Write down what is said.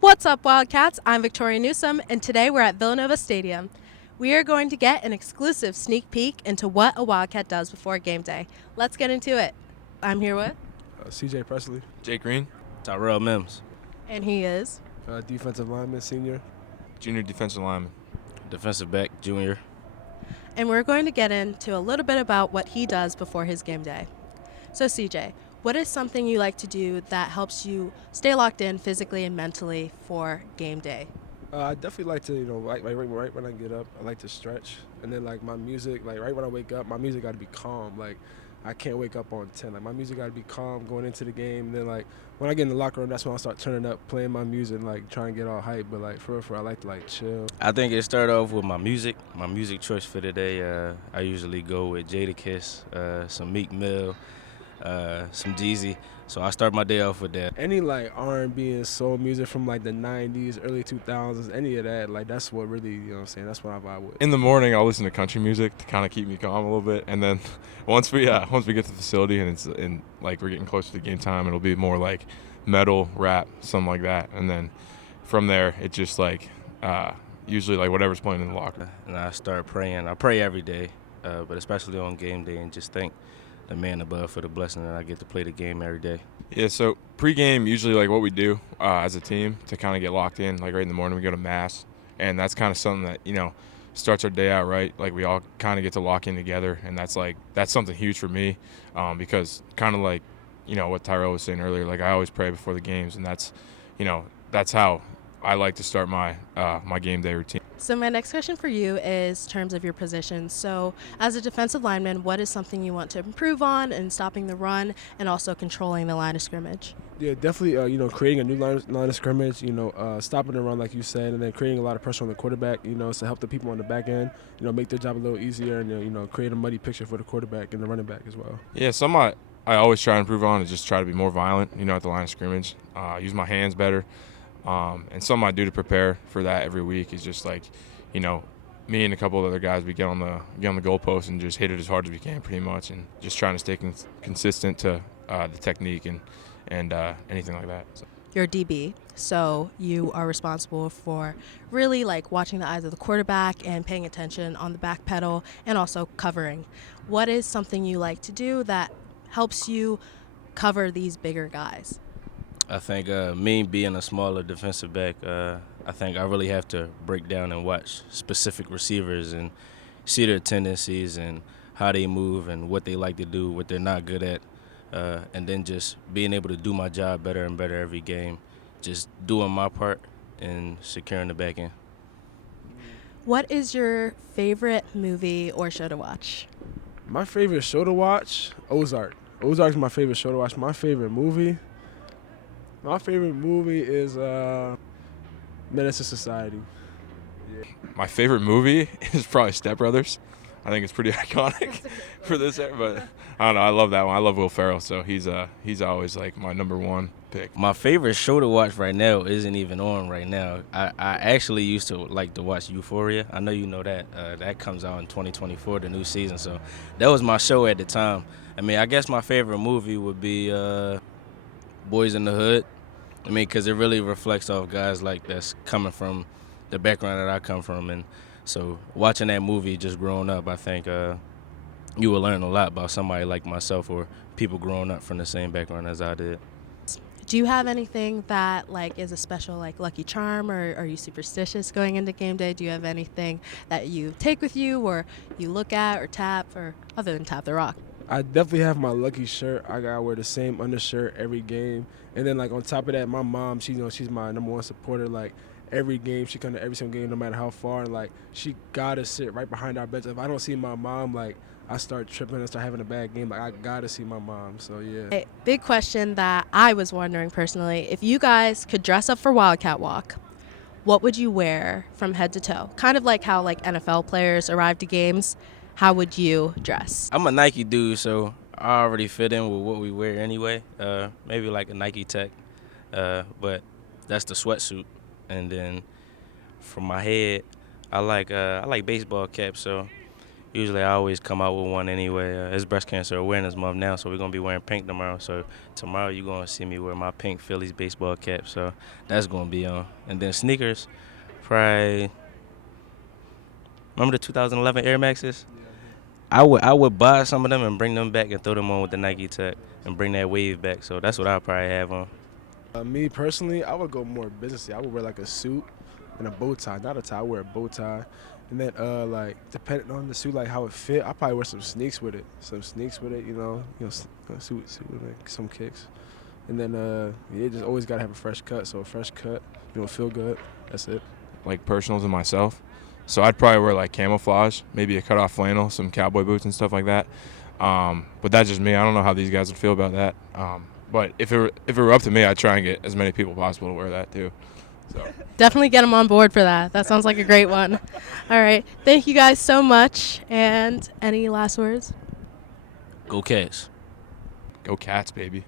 What's up, Wildcats? I'm Victoria Newsome, and today we're at Villanova Stadium. We are going to get an exclusive sneak peek into what a Wildcat does before game day. Let's get into it. I'm here with, CJ Pressley, Jake Green, Tyrell Mims, and he is. defensive lineman, senior. junior defensive lineman. defensive back, junior. And we're going to get into a little bit about what he does before his game day. So, CJ, what is something you like to do that helps you stay locked in physically and mentally for game day? I definitely like to, right when I get up, I like to stretch. And then, my music, right when I wake up, my music got to be calm. I can't wake up on 10. My music got to be calm going into the game. And then, when I get in the locker room, that's when I start turning up, playing my music, and, trying to get all hype. But, for real, I like to, chill. I think it started off with my music. My music choice for today, I usually go with Jadakiss, some Meek Mill, some Jeezy. So I start my day off with that. Any, R&B and soul music from, the 90s, early 2000s, any of that, that's what really, you know what I'm saying, that's what I vibe with. In the morning, I'll listen to country music to kind of keep me calm a little bit, and then once we get to the facility and we're getting closer to game time, it'll be more metal, rap, something like that, and then from there it just usually whatever's playing in the locker. And I start praying. I pray every day, but especially on game day, and just thank the man above for the blessing that I get to play the game every day. Yeah, so pregame, usually what we do as a team to kind of get locked in, right in the morning we go to mass, and that's kind of something that, starts our day out right. We all kind of get to lock in together, and that's something huge for me because kind of what Tyrell was saying earlier, I always pray before the games, and that's how I like to start my my game day routine. So my next question for you is in terms of your position. So as a defensive lineman, what is something you want to improve on in stopping the run and also controlling the line of scrimmage? Yeah, definitely, creating a new line of scrimmage, stopping the run like you said, and then creating a lot of pressure on the quarterback, to help the people on the back end, make their job a little easier and, create a muddy picture for the quarterback and the running back as well. Yeah, something I always try to improve on is just try to be more violent, at the line of scrimmage, use my hands better. And something I do to prepare for that every week is just me and a couple of other guys, we get on the goalpost and just hit it as hard as we can pretty much, and just trying to stay consistent to the technique and anything like that. So. You're a DB, so you are responsible for really watching the eyes of the quarterback and paying attention on the back pedal and also covering. What is something you like to do that helps you cover these bigger guys? I think me being a smaller defensive back, I think I really have to break down and watch specific receivers and see their tendencies and how they move and what they like to do, what they're not good at, and then just being able to do my job better and better every game, just doing my part and securing the back end. What is your favorite movie or show to watch? My favorite show to watch, Ozark. Ozark's my favorite show to watch. My favorite movie is Menace to Society. Yeah. My favorite movie is probably Step Brothers. I think it's pretty iconic for this era, but I don't know. I love that one. I love Will Ferrell, so he's always my number one pick. My favorite show to watch right now isn't even on right now. I actually used to like to watch Euphoria. I know you know that. That comes out in 2024, the new season. So that was my show at the time. I guess my favorite movie would be Boys in the Hood. Because it really reflects off guys that's coming from the background that I come from. And so watching that movie just growing up, I think you will learn a lot about somebody like myself or people growing up from the same background as I did. Do you have anything that is a special lucky charm, or are you superstitious going into game day? Do you have anything that you take with you or you look at or tap, or other than tap the rock? I definitely have my lucky shirt. I gotta wear the same undershirt every game, and then on top of that, my mom, she's my number one supporter. Every game, she come to every single game, no matter how far, and she gotta sit right behind our bench. If I don't see my mom, I start tripping and start having a bad game. I gotta see my mom. So yeah. Hey, big question that I was wondering personally: if you guys could dress up for Wildcat Walk, what would you wear from head to toe? Kind of like how NFL players arrive to games. How would you dress? I'm a Nike dude, so I already fit in with what we wear anyway. Maybe a Nike Tech, but that's the sweatsuit. And then for my head, I like baseball caps. So Usually I always come out with one anyway. It's Breast Cancer Awareness Month now, so we're going to be wearing pink tomorrow. So tomorrow you're going to see me wear my pink Phillies baseball cap. So that's going to be on. And then sneakers, probably, remember the 2011 Air Maxes? I would buy some of them and bring them back and throw them on with the Nike Tech and bring that wave back. So that's what I'll probably have on. Me personally, I would go more businessy. I would wear like a suit and a bow tie, not a tie. I wear a bow tie, and then like depending on the suit, like how it fit, I probably wear some sneaks with it. You know, suit with like some kicks, and then yeah, just always gotta have a fresh cut. So a fresh cut, feel good. That's it. Like personals and myself. So I'd probably wear like camouflage, maybe a cut-off flannel, some cowboy boots and stuff like that. But that's just me. I don't know how these guys would feel about that. But if it were up to me, I'd try and get as many people possible to wear that too. So Definitely get them on board for that. That sounds like a great one. All right. Thank you guys so much. And any last words? Go Cats. go Cats, baby.